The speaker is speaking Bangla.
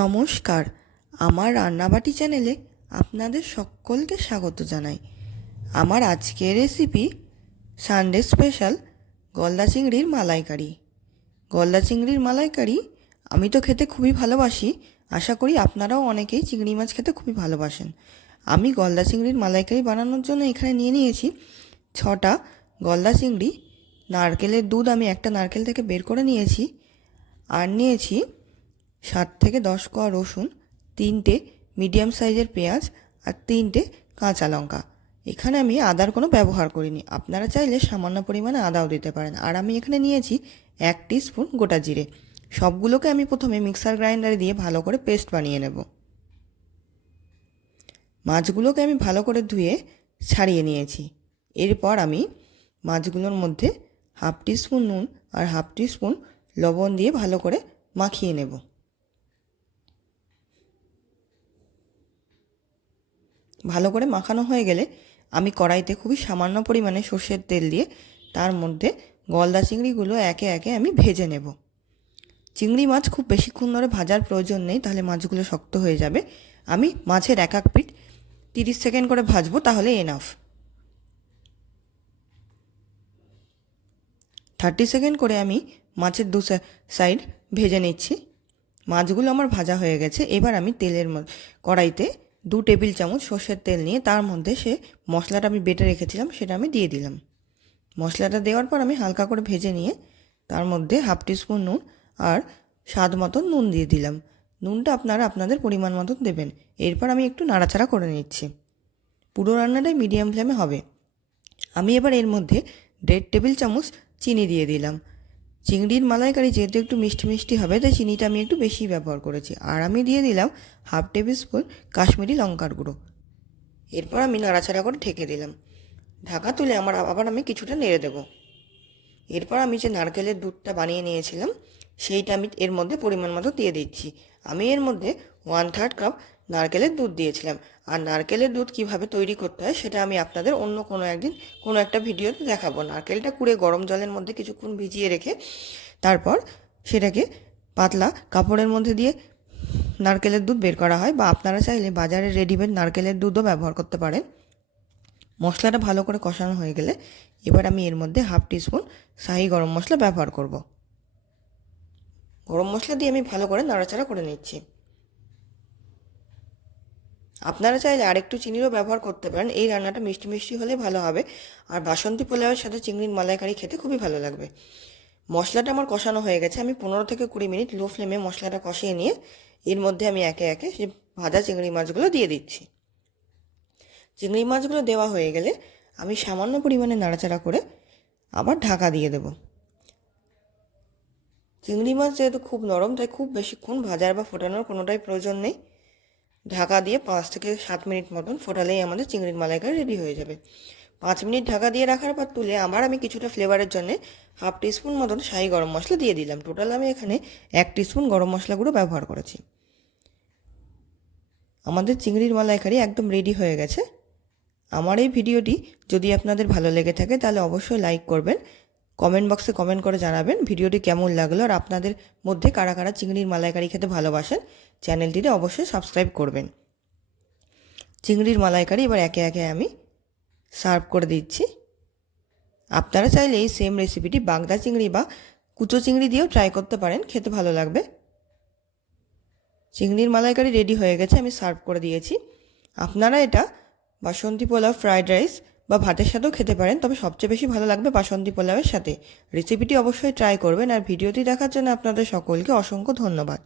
নমস্কার, আমার রান্নাবাটি চ্যানেলে আপনাদের সকলকে স্বাগত জানাই। আমার আজকের রেসিপি সানডে স্পেশাল গলদা চিংড়ির মালাইকারি। গলদা চিংড়ির মালাইকারি আমি তো খেতে খুবই ভালোবাসি, আশা করি আপনারাও অনেকেই চিংড়ি মাছ খেতে খুবই ভালোবাসেন। আমি গলদা চিংড়ির মালাইকারি বানানোর জন্য এখানে নিয়ে নিয়েছি 6টা গলদা চিংড়ি। নারকেলের দুধ আমি একটা নারকেল থেকে বের করে নিয়েছি, আর নিয়েছি 7 থেকে 10 কোয়া রসুন, 3টে মিডিয়াম সাইজের পেঁয়াজ আর 3টে কাঁচা লঙ্কা। এখানে আমি আদার কোনো ব্যবহার করিনি, আপনারা চাইলে সামান্য পরিমাণে আদাও দিতে পারেন। আর আমি এখানে নিয়েছি 1 টিস্পুন গোটা জিরে। সবগুলোকে আমি প্রথমে মিক্সার গ্রাইন্ডারে দিয়ে ভালো করে পেস্ট বানিয়ে নেব। মাছগুলোকে আমি ভালো করে ধুয়ে ছাড়িয়ে নিয়েছি। এরপর আমি মাছগুলোর মধ্যে 1/2 টিস্পুন নুন আর 1/2 টিস্পুন লবণ দিয়ে ভালো করে মাখিয়ে নেব। ভালো করে মাখানো হয়ে গেলে আমি কড়াইতে খুবই সামান্য পরিমাণে সর্ষের তেল দিয়ে তার মধ্যে গলদা চিংড়িগুলো একে একে আমি ভেজে নেব। চিংড়ি মাছ খুব বেশিক্ষণ ধরে ভাজার প্রয়োজন নেই, তাহলে মাছগুলো শক্ত হয়ে যাবে। আমি মাছের এক এক পিঠ 30 সেকেন্ড করে ভাজবো, তাহলে এনাফ। 30 সেকেন্ড করে আমি মাছের দু সাইড ভেজে নিচ্ছি। মাছগুলো আমার ভাজা হয়ে গেছে। এবার আমি কড়াইতে 2 টেবিল চামচ সর্ষের তেল নিয়ে তার মধ্যে সে মশলাটা আমি বেটে রেখেছিলাম সেটা আমি দিয়ে দিলাম। মশলাটা দেওয়ার পর আমি হালকা করে ভেজে নিয়ে তার মধ্যে 1/2 টিস্পুন নুন আর স্বাদ মতো নুন দিয়ে দিলাম। নুনটা আপনারা আপনাদের পরিমাণ মতন দেবেন। এরপর আমি একটু নাড়াচাড়া করে নিচ্ছি। পুরো রান্নাটাই মিডিয়াম ফ্লেমে হবে। আমি এবার এর মধ্যে 1.5 টেবিল চামচ চিনি দিয়ে দিলাম। চিংড়ির মালাইকারি যেহেতু একটু মিষ্টি মিষ্টি হবে, তাই চিনিটা আমি একটু বেশি ব্যবহার করেছি। আর আমি দিয়ে দিলাম 1/2 টেবিল স্পুন কাশ্মীরি লঙ্কার গুঁড়ো। এরপর আমি নাড়াচাড়া করে ঢেকে দিলাম। ঢাকা তুলে আবার আমি কিছুটা নেড়ে দেবো। এরপর আমি যে নারকেলের দুধটা বানিয়ে নিয়েছিলাম সেইটা আমি এর মধ্যে পরিমাণ মতো দিয়ে দিচ্ছি। আমি এর মধ্যে 1/3 কাপ নারকেলের দুধ দিয়েছিলাম। আর নারকেলের দুধ কিভাবে তৈরি করতে হয় সেটা আমি আপনাদের অন্য কোনো একদিন কোনো একটা ভিডিওতে দেখাবো। নারকেলটা কুড়ে গরম জলের মধ্যে কিছুক্ষণ ভিজিয়ে রেখে তারপর সেটাকে পাতলা কাপড়ের মধ্যে দিয়ে নারকেলের দুধ বের করা হয়, বা আপনারা চাইলে বাজারে রেডিমেড নারকেলের দুধও ব্যবহার করতে পারেন। মশলাটা ভালো করে কষানো হয়ে গেলে এবার আমি এর মধ্যে 1/2 টিস্পুন শাহি গরম মশলা ব্যবহার করব। গরম মশলা দিয়ে আমি ভালো করে নাড়াচাড়া করে নিচ্ছি। আপনারা চাইলে আরেকটু চিনিরও ব্যবহার করতে পারেন। এই রান্নাটা মিষ্টি মিষ্টি হলে ভালো হবে। আর বাসন্তী পোলাওয়ের সাথে চিংড়ির মালাইকারি খেতে খুবই ভালো লাগবে। মশলাটা আমার কষানো হয়ে গেছে। আমি 15 থেকে 20 মিনিট লো ফ্লেমে মশলাটা কষিয়ে নিয়ে এর মধ্যে আমি একে একে সেই ভাজা চিংড়ি মাছগুলো দিয়ে দিচ্ছি। চিংড়ি মাছগুলো দেওয়া হয়ে গেলে আমি সামান্য পরিমাণে নাড়াচাড়া করে আবার ঢাকা দিয়ে দেব। চিংড়ি মাছ যেহেতু খুব নরম, তাই খুব বেশিক্ষণ ভাজার বা ফোটানোর কোনোটাই প্রয়োজন নেই। ঢাকা দিয়ে 5 থেকে 7 মিনিট মতন ফোটালেই আমাদের চিংড়ির মালাইকারি রেডি হয়ে যাবে। 5 মিনিট ঢাকা দিয়ে রাখার পর তুলে আবার আমি কিছুটা ফ্লেভারের জন্য 1/2 টিস্পুন মতন শাহি গরম মশলা দিয়ে দিলাম। টোটাল আমি এখানে 1 টিস্পুন গরম মশলা গুঁড়ো ব্যবহার করেছি। আমাদের চিংড়ির মালাইকারি একদম রেডি হয়ে গেছে। আমার এই ভিডিওটি যদি আপনাদের ভালো লেগে থাকে তাহলে অবশ্যই লাইক করবেন, কমেন্ট বক্সে কমেন্ট করে জানাবেন ভিডিওটি কেমন লাগলো। আর আপনাদের মধ্যে কারা কারা চিংড়ির মালাইকারি খেতে ভালোবাসেন চ্যানেলটিতে অবশ্যই সাবস্ক্রাইব করবেন। চিংড়ির মালাইকারি এবার একে একে আমি সার্ভ করে দিচ্ছি। আপনারা চাইলে এই সেম রেসিপিটি বাগদা চিংড়ি বা কুচো চিংড়ি দিয়েও ট্রাই করতে পারেন, খেতে ভালো লাগবে। চিংড়ির মালাইকারি রেডি হয়ে গেছে, আমি সার্ভ করে দিয়েছি। আপনারা এটা বাসন্তী পোলাও, ফ্রাইড রাইস বা ভাতের সাথেও খেতে পারেন, তবে সবচেয়ে বেশি ভালো লাগবে বাসন্তী পোলাওয়ের সাথে। রেসিপিটি অবশ্যই ট্রাই করবেন। আর ভিডিওটি দেখার জন্য আপনাদের সকলকে অসংখ্য ধন্যবাদ।